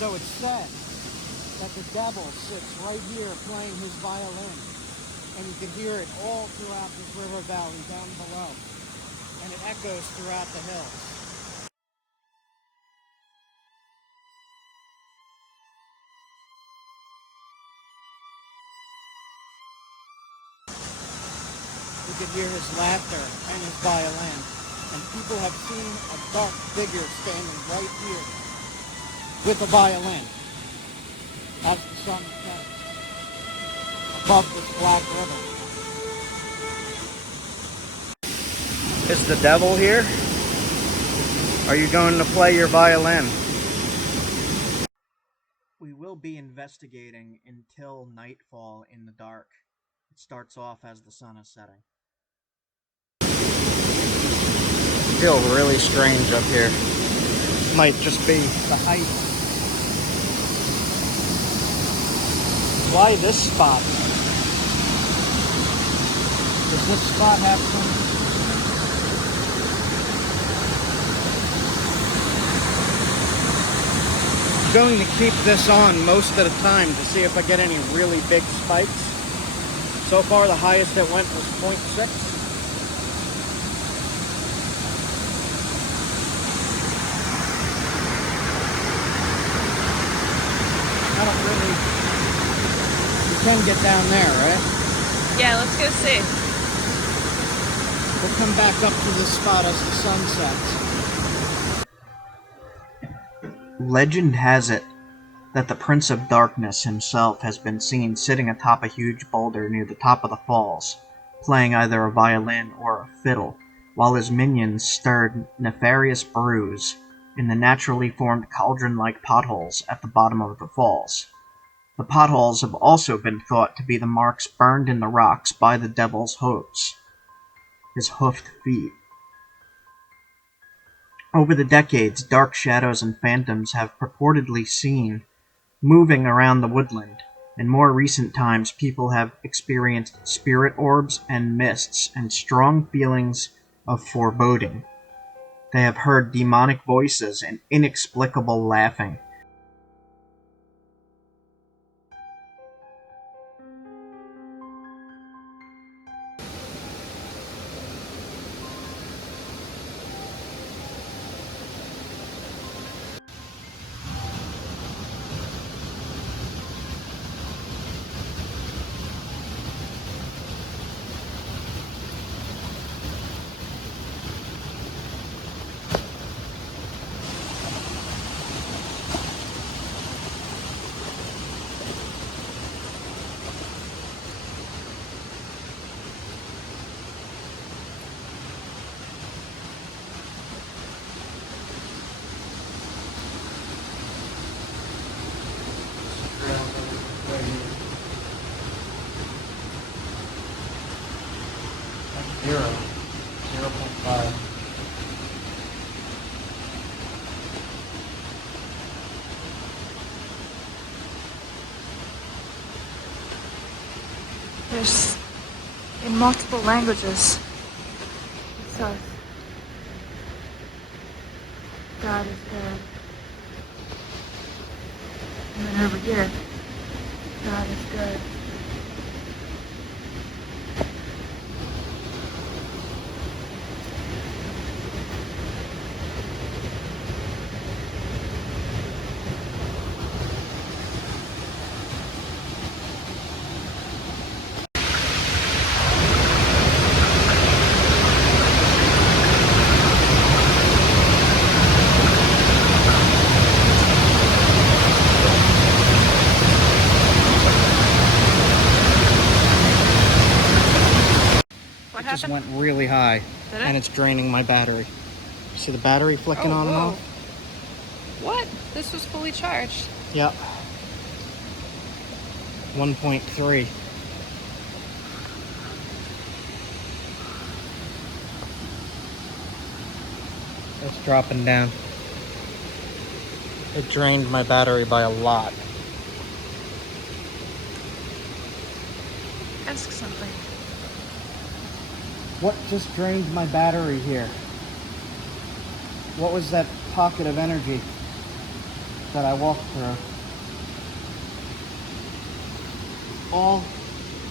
So it's said that the devil sits right here playing his violin, and you can hear it all throughout this river valley down below, and it echoes throughout the hills. You can hear his laughter and his violin, and people have seen a dark figure standing right here with a violin as the sun sets above this black river. Is the devil here? Are you going to play your violin? We will be investigating until nightfall in the dark. It starts off as the sun is setting. I feel really strange up here. Might just be the height. Why this spot? Does this spot have some... I'm going to keep this on most of the time to see if I get any really big spikes. So far the highest it went was 0.6. I don't really... You can get down there, right? Yeah, let's go see. We'll come back up to this spot as the sun sets. Legend has it that the Prince of Darkness himself has been seen sitting atop a huge boulder near the top of the falls, playing either a violin or a fiddle, while his minions stirred nefarious brews in the naturally formed cauldron-like potholes at the bottom of the falls. The potholes have also been thought to be the marks burned in the rocks by the devil's hoofs, his hoofed feet. Over the decades, dark shadows and phantoms have purportedly seen moving around the woodland. In more recent times, people have experienced spirit orbs and mists and strong feelings of foreboding. They have heard demonic voices and inexplicable laughing. Zero. 0.5. There's in multiple languages. It says, God is good. And then over here, God is good. What Just happened? went really high, Did it? and it's draining my battery. See the battery flicking on and whoa. off? What? This was fully charged. Yep. 1.3. It's dropping down. It drained my battery by a lot. Ask something. What just drained my battery here? What was that pocket of energy? that I walked through, all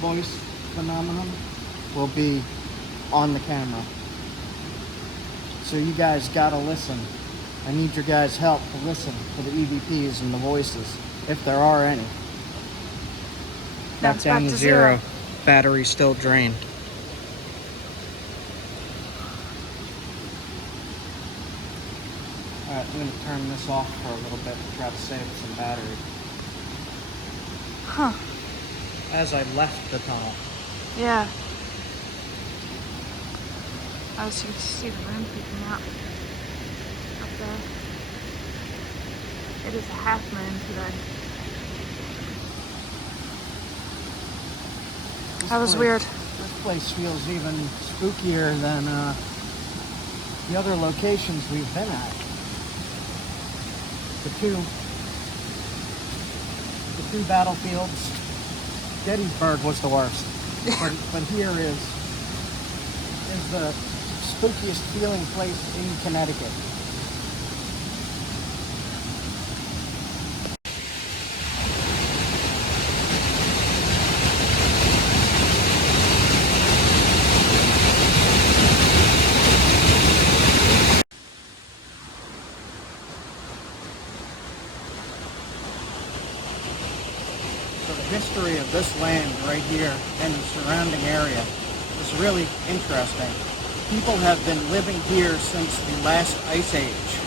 voice phenomenon will be on the camera. So you guys gotta listen. I need your guys' help to listen for the EVPs and the voices, if there are any. Back down to zero. Battery still drained. Alright, I'm gonna turn this off for a little bit to try to save some battery. Huh. As I left the tunnel. Yeah. Oh, so you can see the moon peeking out up there. It is a half moon today. That was weird. This place feels even spookier than the other locations we've been at. The two battlefields. Gettysburg was the worst, but here is the spookiest feeling place in Connecticut. The history of this land right here and the surrounding area is really interesting. People have been living here since the last ice age.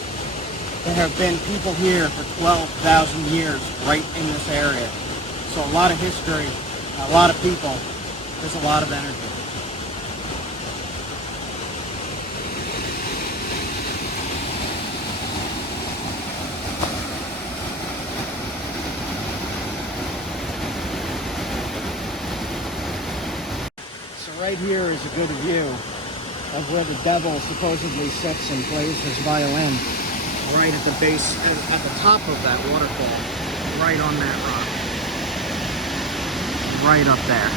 There have been people here for 12,000 years right in this area. So a lot of history, a lot of people, there's a lot of energy. Right here is a good view of where the devil supposedly sits and plays his violin. Right at the base, at the top of that waterfall. Right on that rock. Right up there.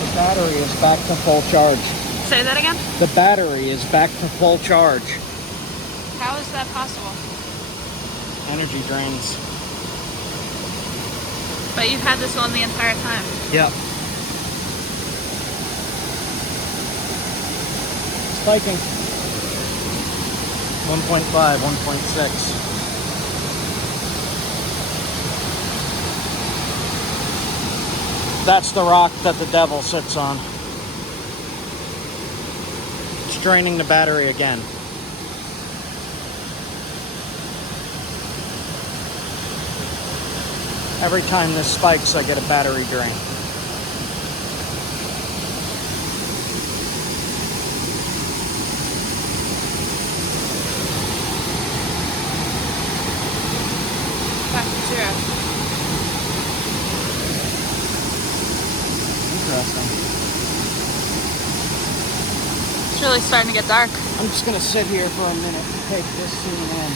The battery is back to full charge. Say that again? The battery is back to full charge. How is that possible? Energy drains. But you've had this on the entire time. Yep. Spiking. 1.5, 1.6. That's the rock that the devil sits on. It's draining the battery again. Every time this spikes, I get a battery drain. Back to zero. Interesting. It's really starting to get dark. I'm just gonna sit here for a minute and take this scene in.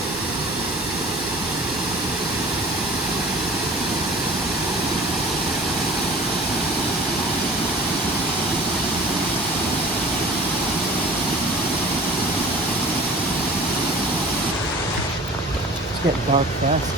It's getting dark fast.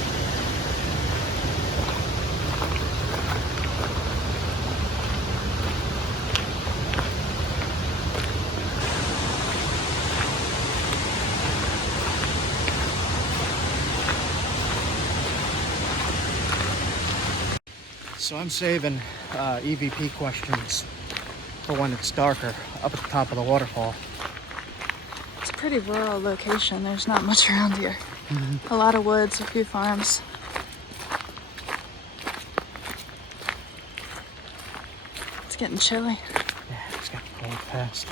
So I'm saving EVP questions for when it's darker up at the top of the waterfall. It's a pretty rural location. There's not much around here. A lot of woods, a few farms. It's getting chilly. Yeah, it's getting cold fast.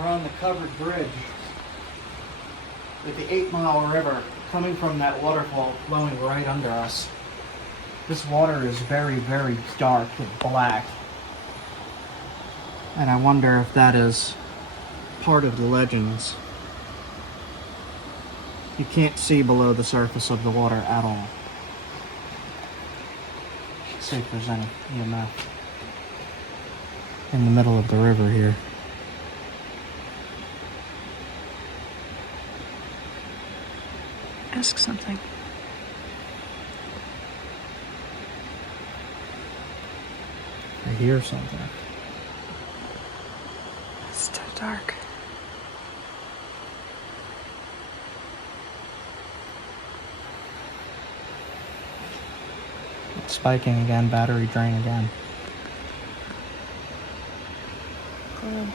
We're on the covered bridge with the 8 Mile River coming from that waterfall flowing right under us. This water is very, very dark and black. And I wonder if that is part of the legends. You can't see below the surface of the water at all. Let's see if there's any EMF in the middle of the river here. Ask something. I hear something. It's so dark. It's spiking again, battery drain again. Cool.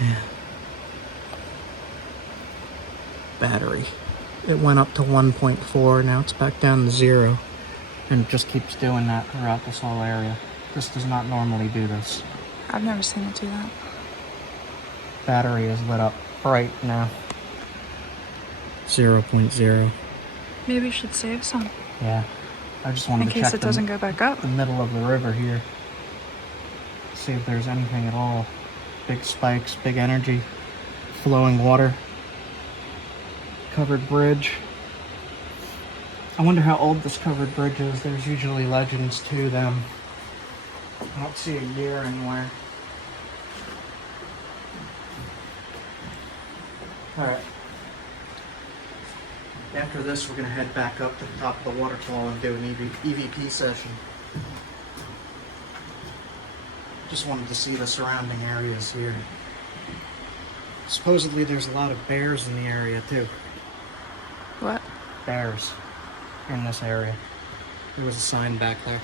Yeah. Battery. It went up to 1.4, now it's back down to 0. And it just keeps doing that throughout this whole area. This does not normally do this. I've never seen it do that. Battery is lit up bright now. 0.0. Maybe you should save some Yeah. I just wanted in to case check it doesn't go back up. the middle of the river here. See if there's anything at all. Big spikes, big energy, flowing water. Covered bridge. I wonder how old this covered bridge is. There's usually legends to them. I don't see a year anywhere. Alright. After this, we're going to head back up to the top of the waterfall and do an EVP session. Just wanted to see the surrounding areas here. Supposedly there's a lot of bears in the area too. What? Bears in this area. There was a sign back there.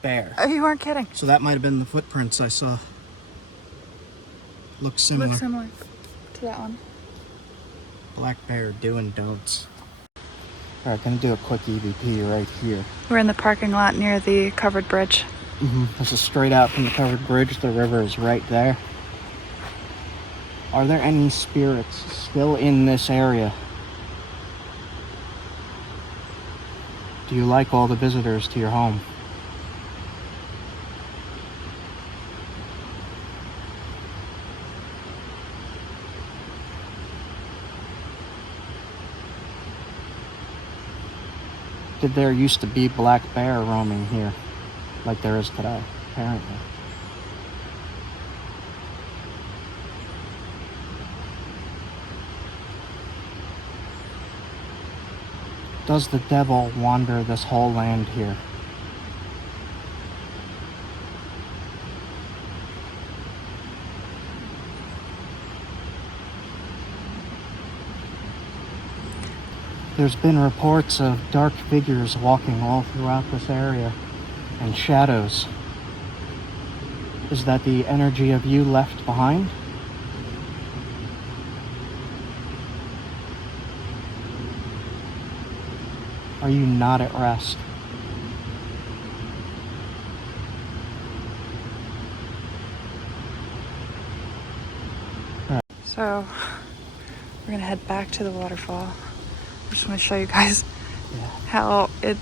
Bear. Oh, you weren't kidding. So that might have been the footprints I saw. Looks similar. Looks similar to that one. Black bear doing don'ts. Alright, gonna do a quick EVP right here. We're in the parking lot near the covered bridge. This is straight out from the covered bridge. The river is right there. Are there any spirits still in this area? Do you like all the visitors to your home? Did there used to be black bear roaming here, like there is today, apparently? Does the devil wander this whole land here? There's been reports of dark figures walking all throughout this area, and shadows. Is that the energy of you left behind? Are you not at rest? So we're gonna head back to the waterfall. I just want to show you guys how it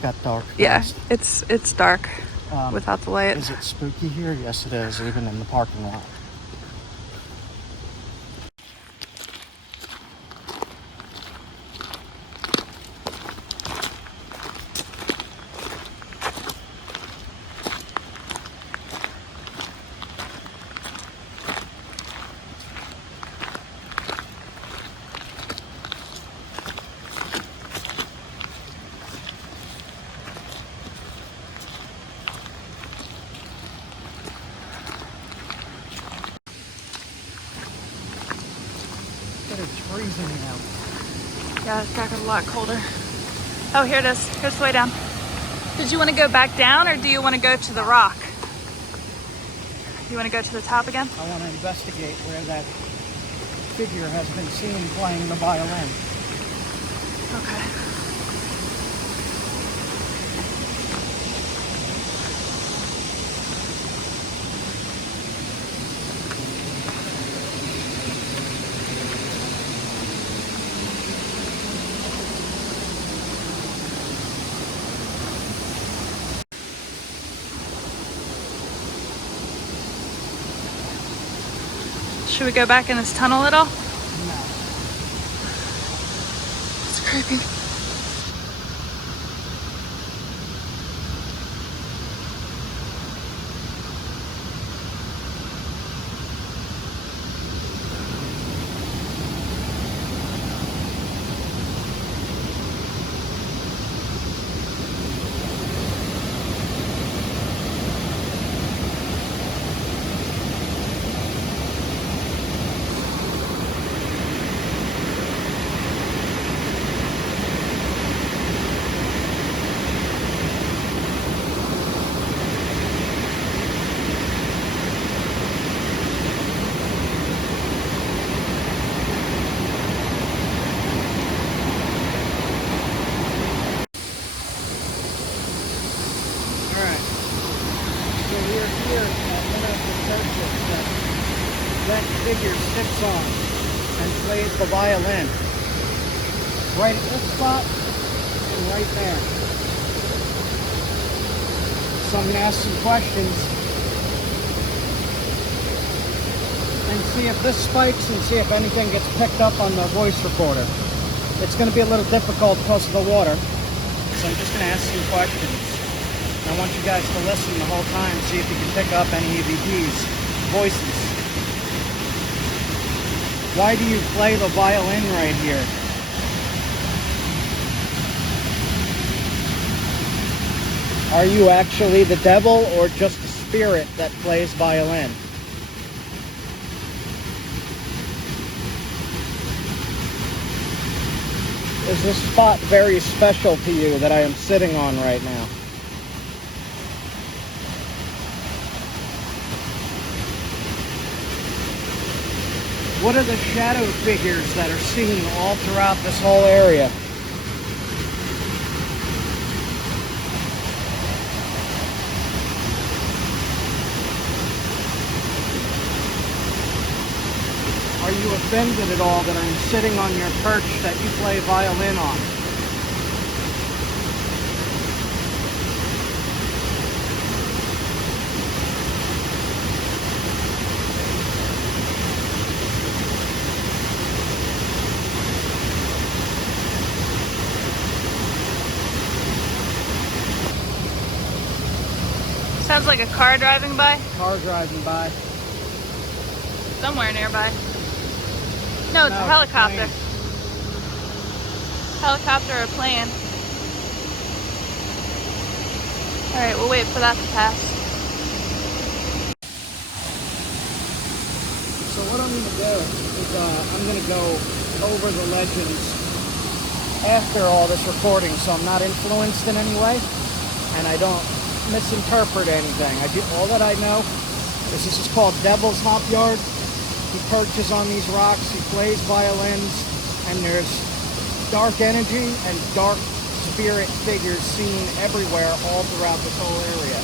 got dark. yeah, fast. it's dark without the light. Is it spooky here? Yes, it is, even in the parking lot. But it's freezing out. Yeah, it's got a lot colder. Oh, here it is. Here's the way down. Did you want to go back down or do you want to go to the rock? You want to go to the top again? I want to investigate where that figure has been seen playing the violin. Okay. Should we go back in this tunnel at all? No. It's creepy. That figure sits on and plays the violin. Right at this spot and right there. So I'm going to ask some questions and see if this spikes and see if anything gets picked up on the voice recorder. It's going to be a little difficult because of the water, so I'm just going to ask some questions. I want you guys to listen the whole time, see if you can pick up any EVPs, voices. Why do you play the violin right here? Are you actually the devil or just a spirit that plays violin? Is this spot very special to you that I am sitting on right now? What are the shadow figures that are seen all throughout this whole area? Are you offended at all that I'm sitting on your perch that you play violin on? Sounds like a car driving by. Car driving by. Somewhere nearby. No, it's a helicopter. Helicopter or plane. Alright, we'll wait for that to pass. So what I'm going to do is I'm going to go over the legends after all this recording, so I'm not influenced in any way and I don't misinterpret anything. All that I know is this is called Devil's HOPYARD. He perches on these rocks, he plays violins, and there's dark energy and dark spirit figures seen everywhere all throughout this whole area.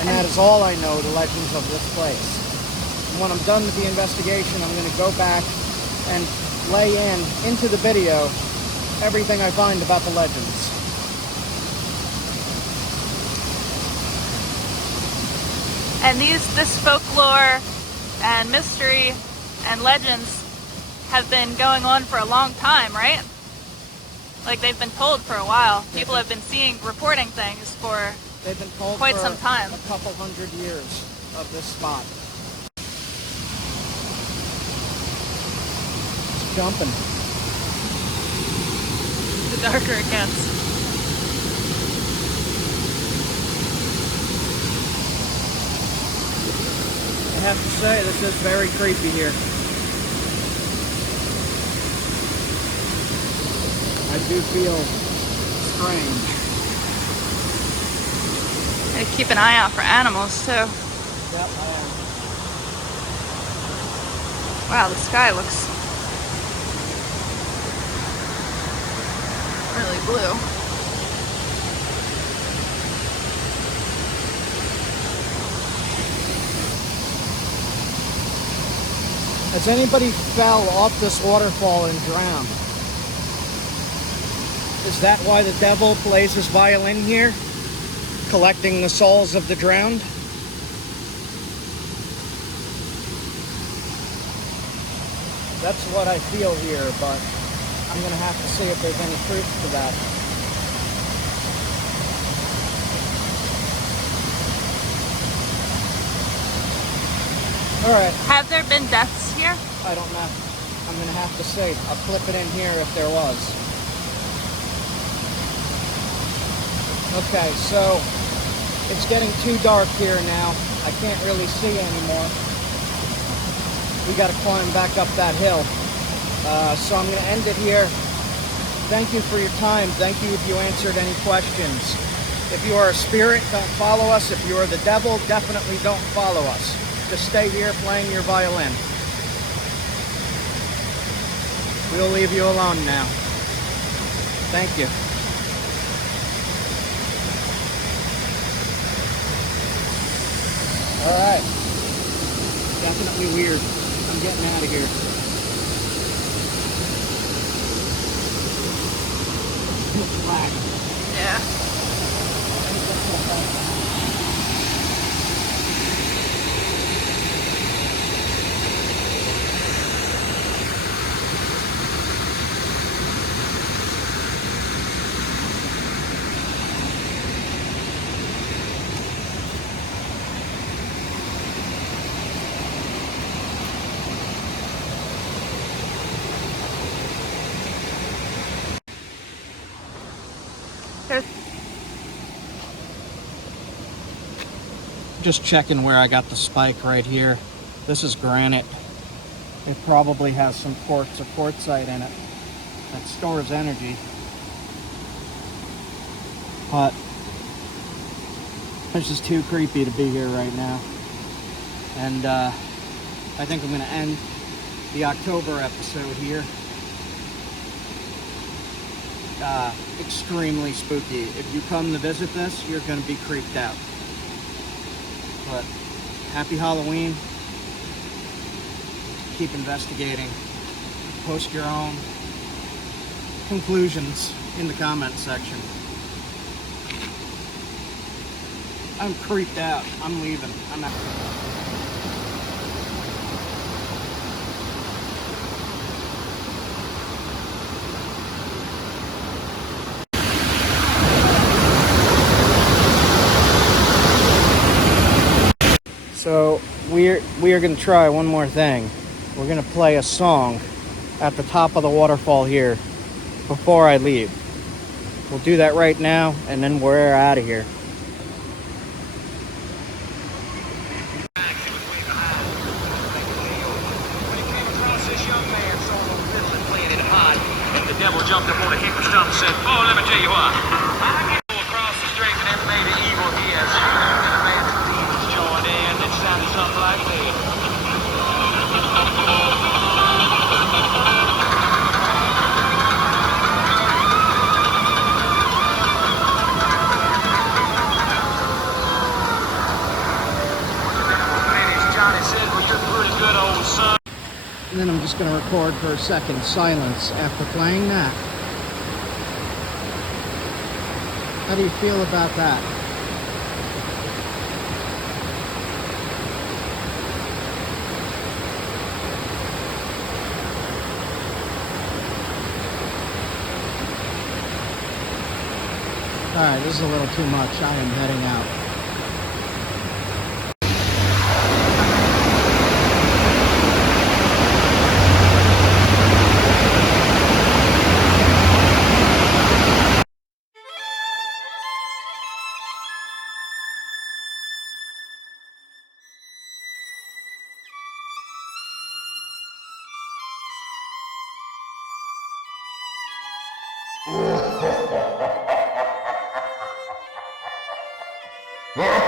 And that is all I know, the legends of this place. And when I'm done with the investigation, I'm going to go back and lay into the video everything I find about the legends. And this folklore and mystery and legends have been going on for a long time, right? Like they've been told for a while. People have been reporting things for They've been told quite for some time. A couple hundred years of this spot. It's jumping. The darker it gets. I have to say, this is very creepy here. I do feel strange. Gotta keep an eye out for animals too. Yep, I am. Wow, the sky looks really blue. Has anybody fell off this waterfall and drowned? Is that why the devil plays his violin here? Collecting the souls of the drowned? That's what I feel here, but I'm gonna have to see if there's any truth to that. Alright. Have there been deaths here? I don't know. I'm gonna have to see. I'll clip it in here if there was. Okay, so it's getting too dark here now. I can't really see anymore. We gotta climb back up that hill. So I'm gonna end it here. Thank you for your time. Thank you if you answered any questions. If you are a spirit, don't follow us. If you are the devil, definitely don't follow us. Just stay here playing your violin. We'll leave you alone now. Thank you. Alright. Definitely weird. I'm getting out of here. It's black. Yeah. Just checking where I got the spike right here. This is granite. It probably has some quartz or quartzite in it that stores energy. But this is too creepy to be here right now. And I think I'm going to end the October episode here. Extremely spooky. If you come to visit this, you're going to be creeped out. But happy Halloween. Keep investigating. Post your own conclusions in the comments section. I'm creeped out. I'm leaving. I'm out. So we are going to try one more thing. We're going to play a song at the top of the waterfall here before I leave. We'll do that right now, and then we're out of here. The devil jumped up on a heap of stuff and said, "Oh, let me tell you what. I can go across the street and then made the evil here. And a man of demons joined in. It sounded something like this." Johnny said, "Well, you're pretty good, old son." And then I'm just going to record for a second silence after playing that. How do you feel about that? Alright, this is a little too much. I am heading out. Ha